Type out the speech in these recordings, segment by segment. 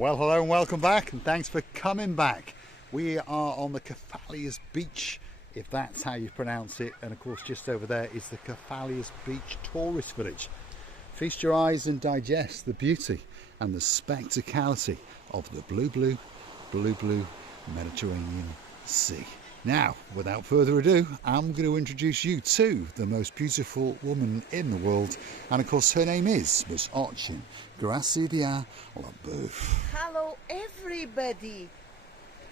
Well, hello and welcome back, and thanks for coming back. We are on the Calas Beach, if that's how you pronounce it, and of course just over there is the Calas Beach tourist village. Feast your eyes and digest the beauty and the spectacality of the blue Mediterranean Sea. Now, without further ado, I'm going to introduce you to the most beautiful woman in the world, and of course her name is Miss Ochin. Grazie la bouffe. Hello everybody,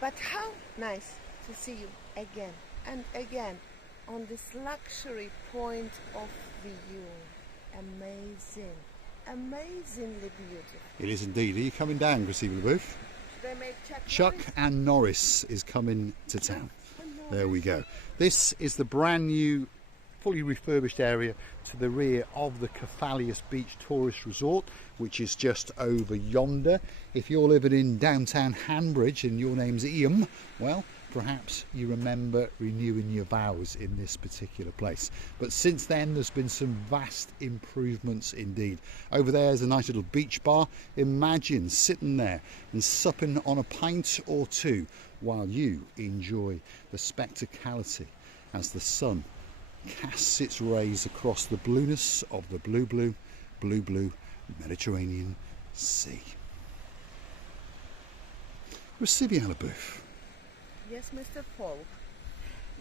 but how nice to see you again and again on this luxury point of view. Amazingly beautiful. It is indeed. Are you coming down, Grazie la bouffe? They make Chuck and Norris is coming to town. There we go. This is the brand new, fully refurbished area to the rear of the Calas Beach Tourist Resort, which is just over yonder. If you're living in downtown Hanbridge and your name's Ian, well, perhaps you remember renewing your vows in this particular place. But since then, there's been some vast improvements indeed. Over there is a nice little beach bar. Imagine sitting there and supping on a pint or two while you enjoy the spectacality as the sun casts its rays across the blueness of the blue Mediterranean Sea. Grazie la bouffe. Yes, Mr. Paul.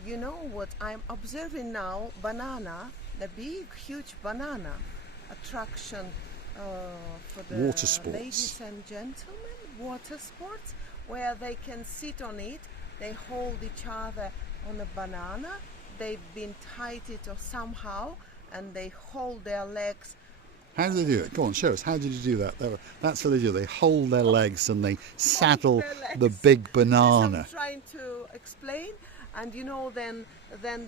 You know what I'm observing now? Banana, the big, huge banana attraction for the water sports. Ladies and gentlemen, water sports, where they can sit on it. They hold each other on a banana. They've been tied it or somehow, and they hold their legs. How do they do it? Go on, show us. How did you do that? That's what they do. They hold their legs and they saddle the big banana. I'm trying to explain, and you know, then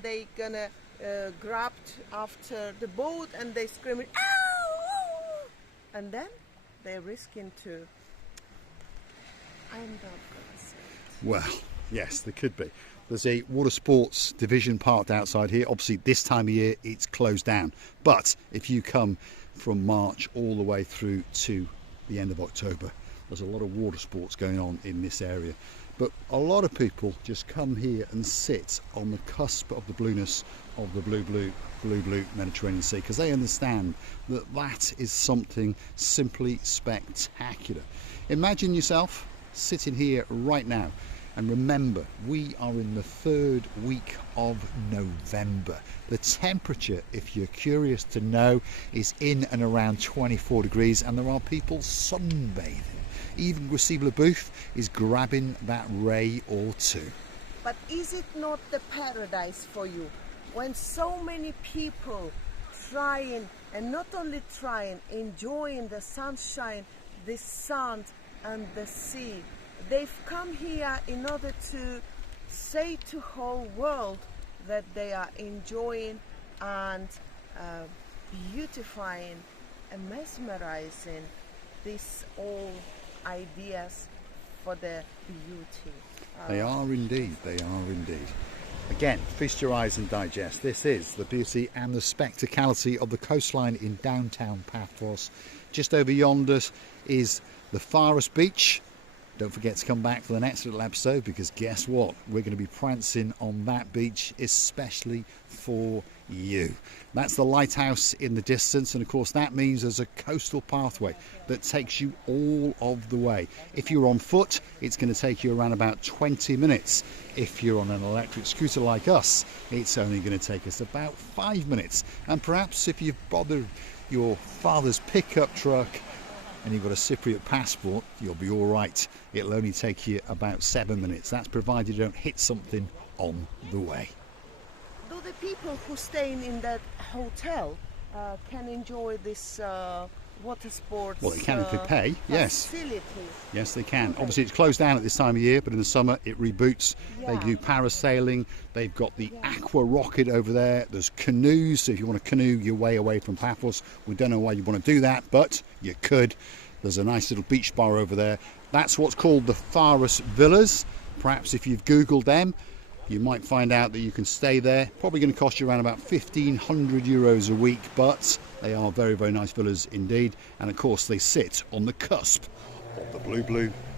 they gonna grab after the boat and they screaming, "Ow!" And then they're risking to. I'm not gonna say it. Well, yes, there could be. There's a water sports division parked outside here. Obviously, this time of year it's closed down. But if you come from March all the way through to the end of October, there's a lot of water sports going on in this area. But a lot of people just come here and sit on the cusp of the blueness of the blue Mediterranean Sea, because they understand that that is something simply spectacular. Imagine yourself sitting here right now. And remember, we are in the third week of November. The temperature, if you're curious to know, is in and around 24 degrees, and there are people sunbathing. Even Grazie la bouffe is grabbing that ray or two. But is it not the paradise for you? When so many people trying, and not only trying, enjoying the sunshine, the sun and the sea. They've come here in order to say to the whole world that they are enjoying and beautifying and mesmerizing these all ideas for the beauty. They are indeed, they are indeed. Again, feast your eyes and digest. This is the beauty and the spectacality of the coastline in downtown Paphos. Just over yonder is the Paphos Beach. Don't forget to come back for the next little episode, because guess what? We're going to be prancing on that beach especially for you. That's the lighthouse in the distance, and of course that means there's a coastal pathway that takes you all of the way. If you're on foot, it's going to take you around about 20 minutes. If you're on an electric scooter like us, it's only going to take us about 5 minutes. And perhaps if you've bothered your father's pickup truck and you've got a Cypriot passport, you'll be all right. It'll only take you about 7 minutes. That's provided you don't hit something on the way. Do the people who stay in that hotel can enjoy this water sports Well, they can if they pay, yes. facilities? Yes, they can. Okay. Obviously, it's closed down at this time of year, but in the summer it reboots. Yeah. They do parasailing. They've got the aqua rocket over there. There's canoes, so if you want to canoe your way away from Paphos, we don't know why you want to do that, but you could. There's a nice little beach bar over there. That's what's called the Paphos Villas. Perhaps if you've Googled them, you might find out that you can stay there. Probably going to cost you around about €1,500 a week, but they are very, very nice villas indeed. And of course, they sit on the cusp of the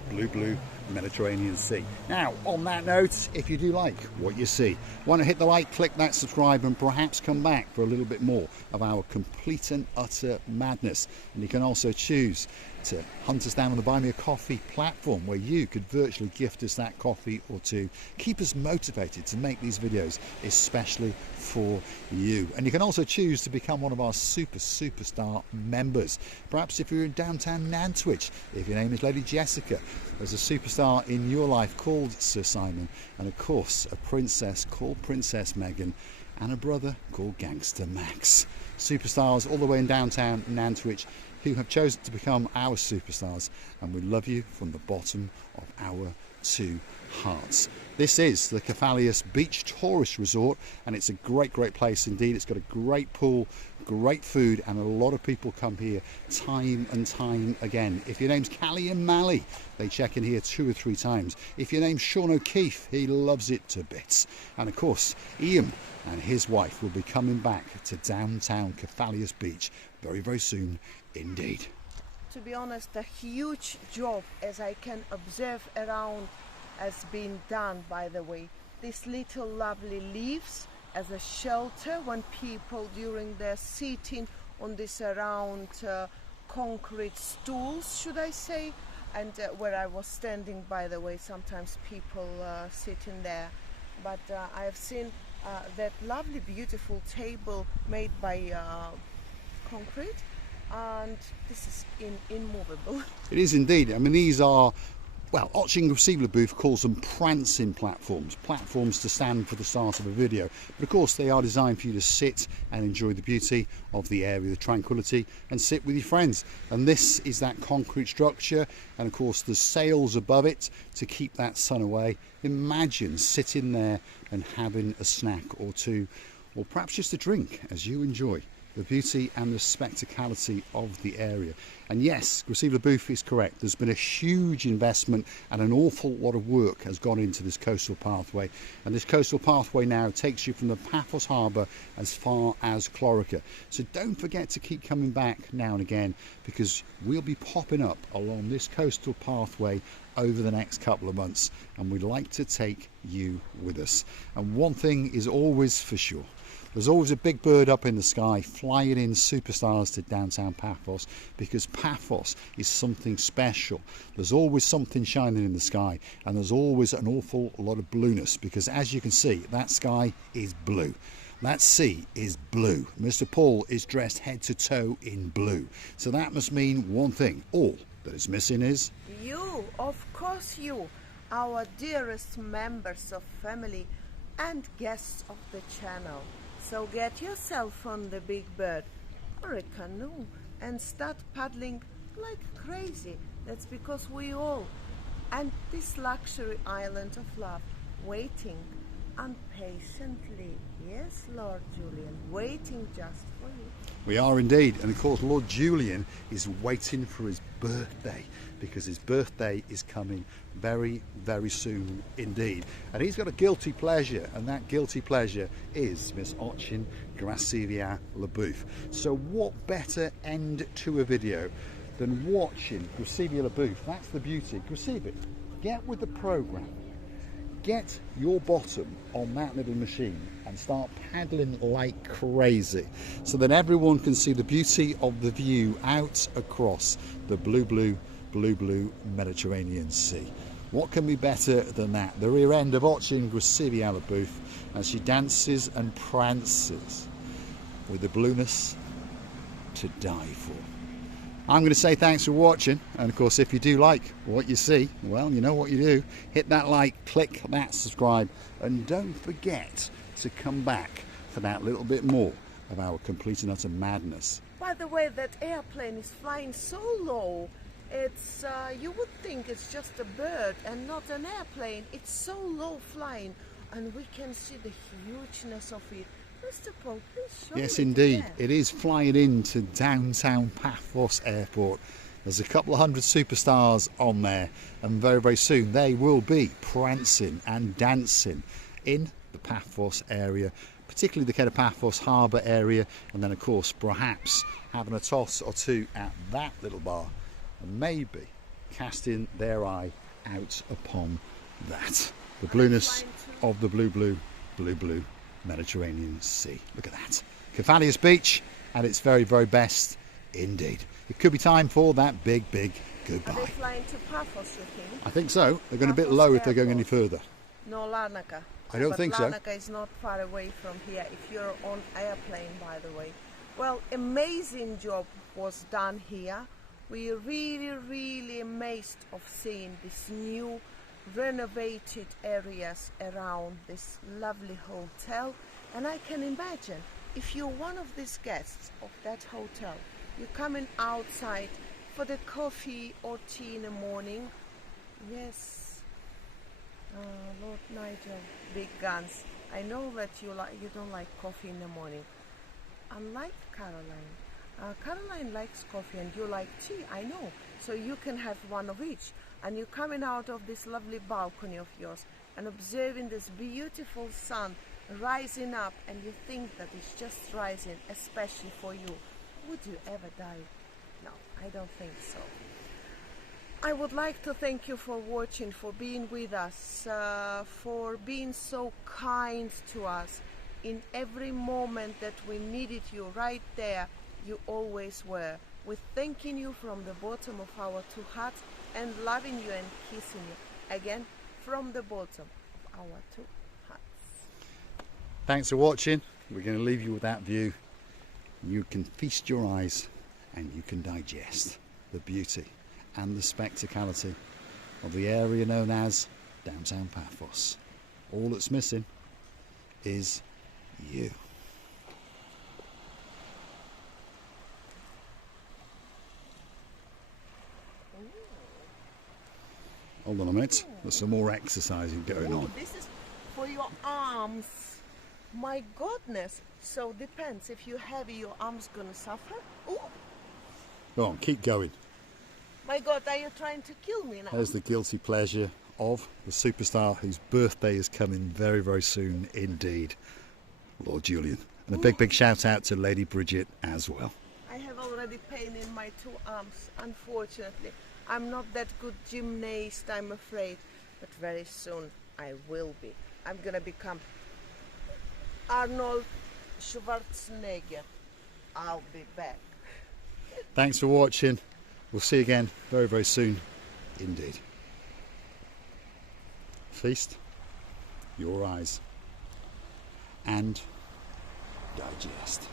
blue Mediterranean Sea. Now, on that note, if you do like what you see, want to hit the like, click that subscribe, and perhaps come back for a little bit more of our complete and utter madness. And you can also choose to hunt us down on the Buy Me a Coffee platform, where you could virtually gift us that coffee or two, keep us motivated to make these videos especially for you. And you can also choose to become one of our superstar members. Perhaps if you're in downtown Nantwich, if your name is Lady Jessica, there's a superstar in your life called Sir Simon, and of course a princess called Princess Megan, and a brother called Gangster Max. Superstars all the way in downtown Nantwich who have chosen to become our superstars, and we love you from the bottom of our two hearts. This is the Calas Beach Tourist Resort, and it's a great place indeed. It's got a great pool, great food, and a lot of people come here time and time again. If your name's Callie and Mally, they check in here 2 or 3 times. If your name's Sean O'Keefe, he loves it to bits. And of course, Ian and his wife will be coming back to downtown Calas Beach very soon indeed. To be honest, a huge job, as I can observe around, has been done, by the way. These little lovely leaves as a shelter when people during their sitting on this around concrete stools, should I say, and where I was standing, by the way, sometimes people sitting there. But I have seen that lovely beautiful table made by concrete, and this is immovable. It is indeed. I mean, these are, well, Otching Receiver Booth calls them prancing platforms to stand for the start of a video. But of course they are designed for you to sit and enjoy the beauty of the area, the tranquility, and sit with your friends. And this is that concrete structure, and of course the sails above it to keep that sun away. Imagine sitting there and having a snack or two, or perhaps just a drink as you enjoy the beauty and the spectacality of the area. And yes, Receiver Booth is correct. There's been a huge investment and an awful lot of work has gone into this coastal pathway. And this coastal pathway now takes you from the Paphos harbour as far as Clorica. So don't forget to keep coming back now and again, because we'll be popping up along this coastal pathway over the next couple of months, and we'd like to take you with us. And one thing is always for sure: there's always a big bird up in the sky flying in superstars to downtown Paphos, because Paphos is something special. There's always something shining in the sky, and there's always an awful lot of blueness, because as you can see, that sky is blue. That sea is blue. Mr. Paul is dressed head to toe in blue. So that must mean one thing: all that is missing is you, of course you, our dearest members of family and guests of the channel. So get yourself on the big bird or a canoe and start paddling like crazy. That's because we all, and this luxury island of love, waiting impatiently. Yes, Lord Julian, waiting just for you. We are indeed. And of course Lord Julian is waiting for his birthday, because his birthday is coming very soon indeed. And he's got a guilty pleasure, and that guilty pleasure is Miss Otching Gracivia LaBouffe. So what better end to a video than watching Gracivia LaBouffe? That's the beauty. Gracivia, get with the program. Get your bottom on that little machine and start paddling like crazy, so that everyone can see the beauty of the view out across the blue Mediterranean Sea. What can be better than that? The rear end of Otching Gracivia LaBouffe as she dances and prances with the blueness to die for. I'm going to say thanks for watching, and of course if you do like what you see, well, you know what you do. Hit that like, click that subscribe, and don't forget to come back for that little bit more of our complete and utter madness. By the way, that airplane is flying so low. It's you would think it's just a bird and not an airplane. It's so low flying, and we can see the hugeness of it. Mr. Paul, please show Yes, me indeed. again. It is flying into downtown Paphos Airport. There's a couple of hundred superstars on there, and very soon they will be prancing and dancing in the Paphos area, particularly the Paphos harbour area, and then of course perhaps having a toss or two at that little bar, and maybe casting their eye out upon that. The blueness of the blue Mediterranean Sea. Look at that. Calas Beach at its very, very best indeed. It could be time for that big goodbye. Are they flying to Paphos, you think? I think so. They're going a bit Paphos low if they're going Airport. any further. No, Larnaca. I don't But think so. Larnaca is not far away from here if you're on airplane, by the way. Well, amazing job was done here. We're really amazed of seeing these new renovated areas around this lovely hotel. And I can imagine if you're one of these guests of that hotel, you're coming outside for the coffee or tea in the morning. Yes, Lord Nigel, big guns. I know that you don't like coffee in the morning. Unlike Caroline. Caroline likes coffee and you like tea, I know. So you can have one of each. And you're coming out of this lovely balcony of yours and observing this beautiful sun rising up, and you think that it's just rising especially for you. Would you ever die? No, I don't think so. I would like to thank you for watching, for being with us, for being so kind to us. In every moment that we needed you, right there, you always were. We're thanking you from the bottom of our two hearts and loving you and kissing you. Again, from the bottom of our two hearts. Thanks for watching. We're going to leave you with that view. You can feast your eyes and you can digest the beauty and the spectacality of the area known as downtown Paphos. All that's missing is you. Hold on a minute, there's some more exercising going on. This is for your arms. My goodness. So depends, if you're heavy, your arms gonna suffer. Ooh. Go on, keep going. My God, are you trying to kill me now? There's the guilty pleasure of the superstar whose birthday is coming very, very soon indeed, Lord Julian. And a big shout out to Lady Bridget as well. I have already pain in my two arms, unfortunately. I'm not that good gymnast, I'm afraid, but very soon I will be. I'm gonna become Arnold Schwarzenegger. I'll be back. Thanks for watching. We'll see you again very, very soon indeed. Feast your eyes and digest.